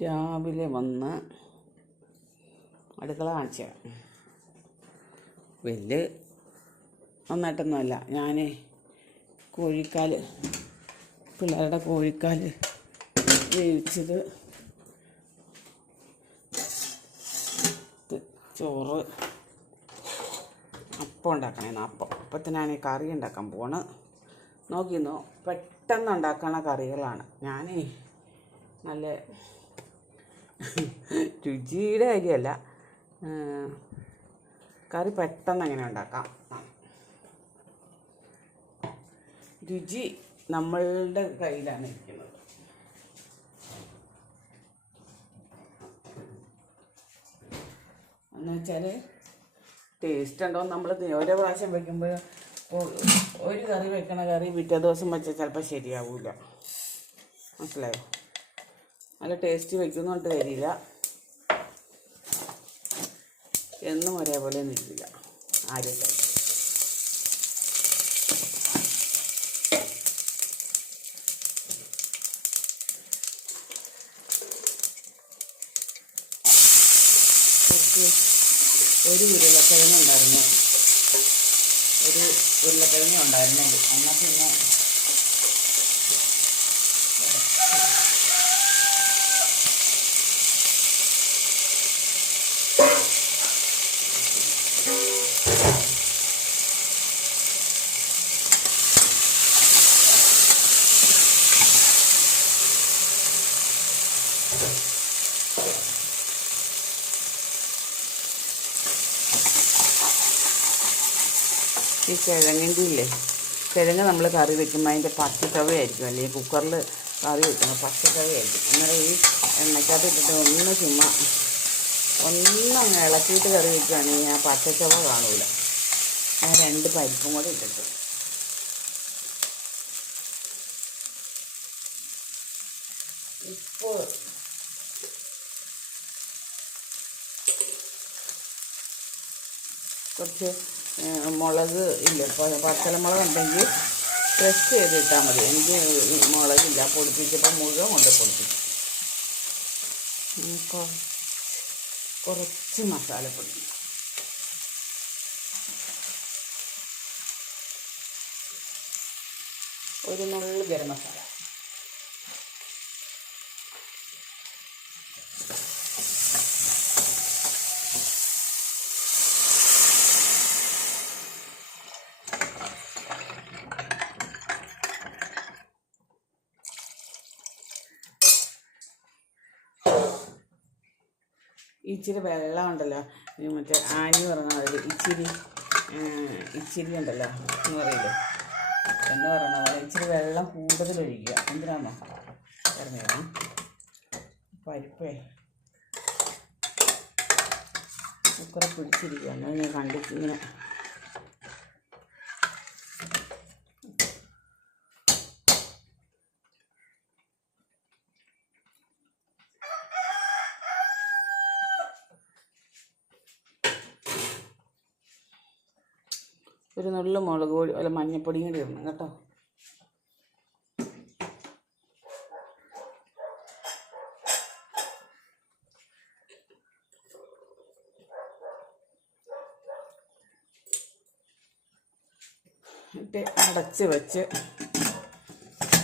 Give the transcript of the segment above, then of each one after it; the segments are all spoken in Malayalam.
രാവിലെ വന്ന് അടുക്കള കാണിച്ചു തരാം. വലിയ നന്നായിട്ടൊന്നുമല്ല. ഞാൻ കോഴിക്കാൽ പിള്ളേരുടെ കോഴിക്കാൽ വേവിച്ചത് ചോറ് അപ്പം ഉണ്ടാക്കണേന്ന്. അപ്പം അപ്പത്തിനാണ് കറി ഉണ്ടാക്കാൻ പോണ്. നോക്കിന്നോ പെട്ടെന്ന് ഉണ്ടാക്കണ കറികളാണ്. ഞാൻ നല്ല രുചിയുടെ കാര്യമല്ല കറി പെട്ടെന്ന് അങ്ങനെ ഉണ്ടാക്കാം. രുചി നമ്മളുടെ കയ്യിലാണ് ഇരിക്കുന്നത്. എന്ന് വെച്ചാൽ ടേസ്റ്റ് ഉണ്ടോ നമ്മൾ ഓരോ പ്രാവശ്യം വെക്കുമ്പോൾ ഒരു കറി വെക്കണ കറി പിറ്റേ ദിവസം വെച്ചാൽ ചിലപ്പോൾ ശരിയാവില്ല മനസ്സിലായോ? നല്ല ടേസ്റ്റ് വെക്കുന്നു പറഞ്ഞിട്ട് തരില്ല എന്നും ഒരേപോലെ ഒന്നും ഇരിക്കില്ല. ആരും ഒരു ഉരുളക്കിഴങ്ങ് ഉണ്ടായിരുന്നു. ഒരു ഉരുളക്കിഴങ്ങ് ഉണ്ടായിരുന്നുള്ളൂ. എന്നാൽ ഈ കിഴങ്ങിന്റെ ഇല്ലേ കിഴങ്ങ് നമ്മൾ കറി വെക്കുമ്പോൾ അതിന്റെ പച്ചക്കവയായിരിക്കും അല്ലെങ്കിൽ കുക്കറിൽ കറി വെക്കുമ്പോൾ പച്ചക്കവയായിരിക്കും അന്നേരം ഈ എണ്ണയ്ക്കകത്ത് ഇട്ടിട്ട് ഒന്ന് ചുമ്മാ ഒന്നും ഇളക്കിയിട്ട് കറി വെക്കുകയാണെങ്കിൽ ആ പച്ചച്ചവ കാണൂല. ഞാൻ രണ്ട് പരിപ്പും കൂടെ ഇട്ടിട്ട്. ഇപ്പോൾ കുറച്ച് മുളക് ഇല്ല? പച്ചല മുളക് ഉണ്ടെങ്കിൽ ഫ്രഷ് ചെയ്ത് ഇട്ടാൽ മതി. എനിക്ക് മുളകില്ല. പൊടിപ്പിച്ചപ്പോൾ മുഴുവൻ കൊണ്ട് പൊടിപ്പിച്ചു കുറച്ച് മസാലപ്പൊടി ഒരു നുള്ളു ഗരം മസാല. ഇച്ചിരി വെള്ളം ഉണ്ടല്ലോ. മറ്റേ ആനി പറഞ്ഞ അതിൽ ഇച്ചിരി ഇച്ചിരി ഉണ്ടല്ലോ എന്ന് പറയില്ലേ? എന്ന് പറയണ പോലെ ഇച്ചിരി വെള്ളം കൂടുതൽ ഒഴിക്കുക. എന്തിനാണോ പറഞ്ഞു പരിപ്പേ. കുക്കറെ പിടിച്ചിരിക്കുക എന്നാൽ ഞാൻ കണ്ടിട്ട് ഇങ്ങനെ ഒരു നുള്ളു മുളക് പൊടി അല്ല മഞ്ഞപ്പൊടിയും കൂടി ഇടണം കേട്ടോ. അടച്ച് വെച്ച്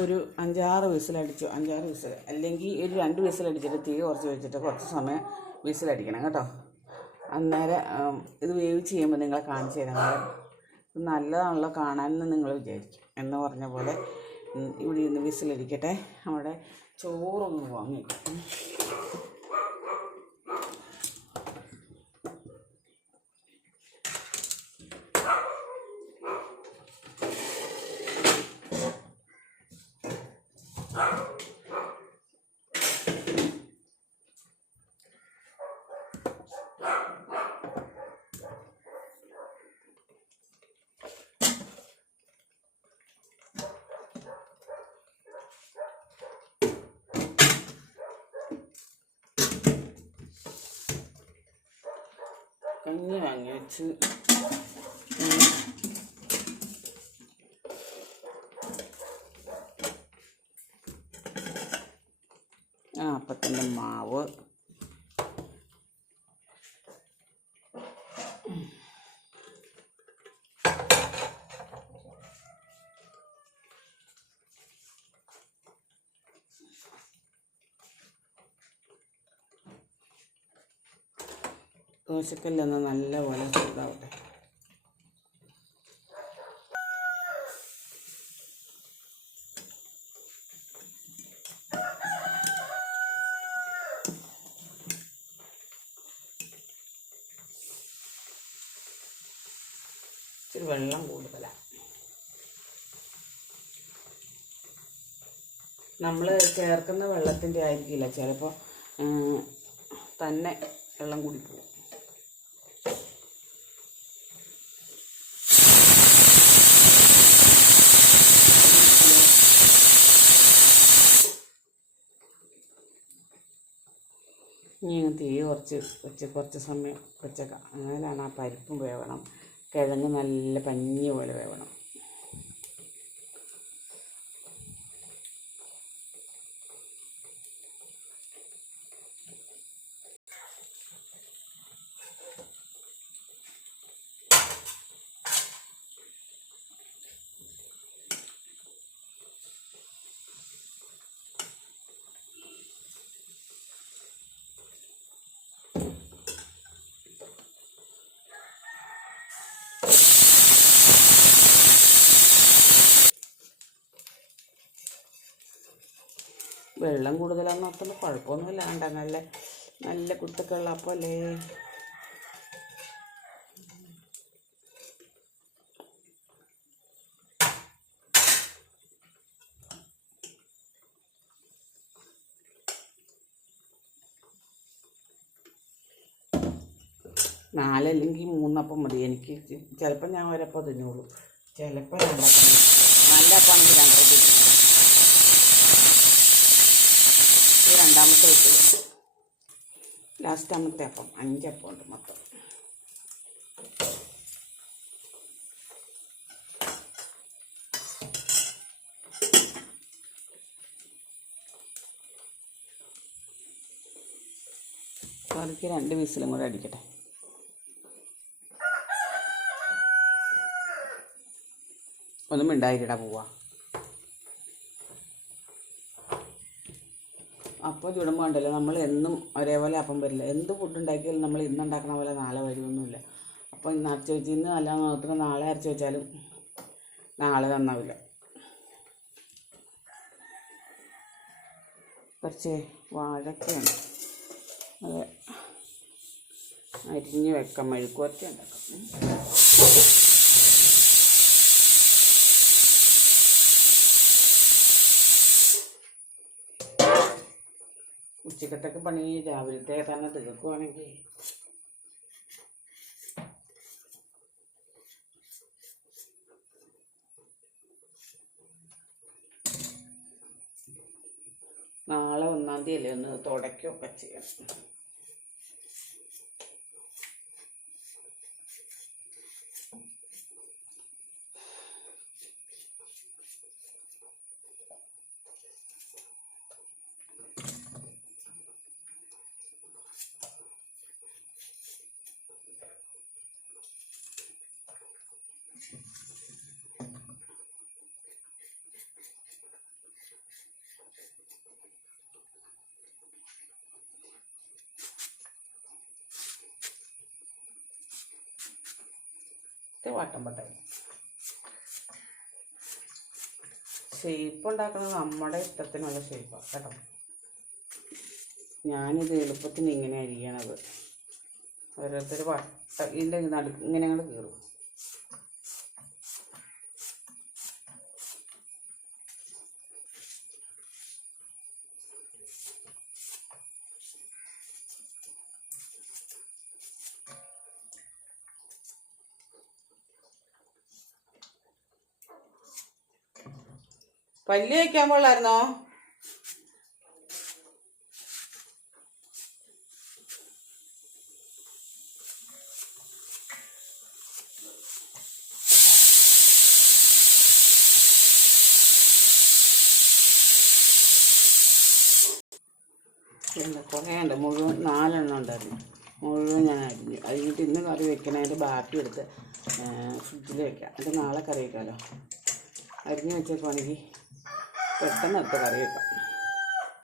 ഒരു അഞ്ചാറ് വിസിലടിച്ചു അഞ്ചാറ് വിസിൽ. അല്ലെങ്കിൽ ഒരു രണ്ട് വിസിലടിച്ചിട്ട് തീ കുറച്ച് വെച്ചിട്ട് കുറച്ച് സമയം വിസിലടിക്കണം കേട്ടോ. അന്നേരം ഇത് വേവിച്ച് ചെയ്യുമ്പോൾ നിങ്ങളെ കാണിച്ചു തരാം നല്ലതാണല്ലോ കാണാനെന്ന് നിങ്ങൾ വിചാരിക്കും എന്ന് പറഞ്ഞ പോലെ ഇവിടെ ഇരുന്ന് വിസിലടിക്കട്ടെ. അവിടെ ചോറൊന്ന് വാങ്ങി കഞ്ഞി വാങ്ങി ദോശക്കല്ലൊന്ന് നല്ല പോലെ ചൂടാവട്ടെ. ഇച്ചിരി വെള്ളം കൂടുതലാണ് നമ്മൾ ചേർക്കുന്ന വെള്ളത്തിന്റെ ആയിരിക്കില്ല. ചിലപ്പോൾ തന്നെ വെള്ളം കൂടി പോകും. ഇനി തീ കുറച്ച് വെച്ച് കുറച്ച് സമയം വെച്ചേക്കാം. അങ്ങനെയാണ് ആ പരിപ്പും വേവണം. കിഴങ്ങ് നല്ല പഞ്ഞി പോലെ വേവണം. വെള്ളം കൂടുതലാണെന്ന് ഓർത്തുമ്പോൾ കുഴപ്പമൊന്നുമില്ല. കണ്ട? നല്ല നല്ല കുത്തൊക്കെ ഉള്ള അല്ലേ നാലല്ലെങ്കിൽ മൂന്നപ്പം മതി. എനിക്ക് ചിലപ്പോൾ ഞാൻ ഒരപ്പം തിന്നുള്ളൂ. ചിലപ്പോൾ രണ്ടപ്പം നല്ല അപ്പാണെങ്കിൽ രണ്ടര തിന്നും ഇത് രണ്ടാമത്തെ വിസിൽ ലാസ്റ്റാമത്തെ അപ്പം അഞ്ചപ്പം ഉണ്ട് മൊത്തം. കറിക്ക് രണ്ട് വിസിലും കൂടെ അടിക്കട്ടെ. ഒന്നും മിണ്ടായിരടാ പോവാ. അപ്പം ചുടുമ്പോൾ ഉണ്ടല്ലോ നമ്മൾ എന്നും ഒരേപോലെ അപ്പം വരില്ല. എന്ത് ഫുഡ് ഉണ്ടാക്കിയാലും നമ്മൾ ഇന്ന് ഉണ്ടാക്കണ പോലെ നാളെ വരുമൊന്നുമില്ല അപ്പോൾ ഇന്ന് അരച്ച് വെച്ച് ഇന്ന് നല്ല നോക്കുന്ന നാളെ അരച്ച് വെച്ചാലും നാളെ നന്നാവില്ല. കുറച്ച് വാഴക്കയുണ്ട് അത് അരിഞ്ഞ് വെക്കാം. മെഴുക്കുവരട്ടി ഉണ്ടാക്കാം. ഉച്ചക്കത്തൊക്കെ പണി രാവിലത്തെ തന്നെ തീർക്കുവാണെങ്കിൽ നാളെ ഒന്നാം തീയതി അല്ലേ ഒന്ന് തുടയ്ക്കുകയൊക്കെ ചെയ്യണം വട്ടം പട്ട ഷേപ്പ് ഉണ്ടാക്കുന്നത് നമ്മുടെ ഇഷ്ടത്തിനുള്ള ഷേപ്പാണ് കേട്ടോ. ഞാനിത് എളുപ്പത്തിന് ഇങ്ങനെ അരിയണത്. ഓരോരുത്തർ വട്ട ഇതിന്റെ നടുക്ക് ഇങ്ങനെ അങ്ങോട്ട് കീറും. പല്ല് വയ്ക്കാൻ പോളായിരുന്നോ പിന്നെ കുറേ ഉണ്ട്. മുഴുവൻ നാലെണ്ണം ഉണ്ടായിരുന്നു. മുഴുവൻ ഞാൻ അരിഞ്ഞു. അരിഞ്ഞിട്ട് ഇന്ന് കറി വെക്കണതിന്റെ ബാക്കി എടുത്ത് ഫ്രിഡ്ജിൽ വെക്കാം. എന്നിട്ട് നാളെ കറി വെക്കാമല്ലോ അരിഞ്ഞ് വെച്ചേക്കുവാണെങ്കിൽ. പെട്ടെന്ന് അടുത്ത കറി വെക്കാം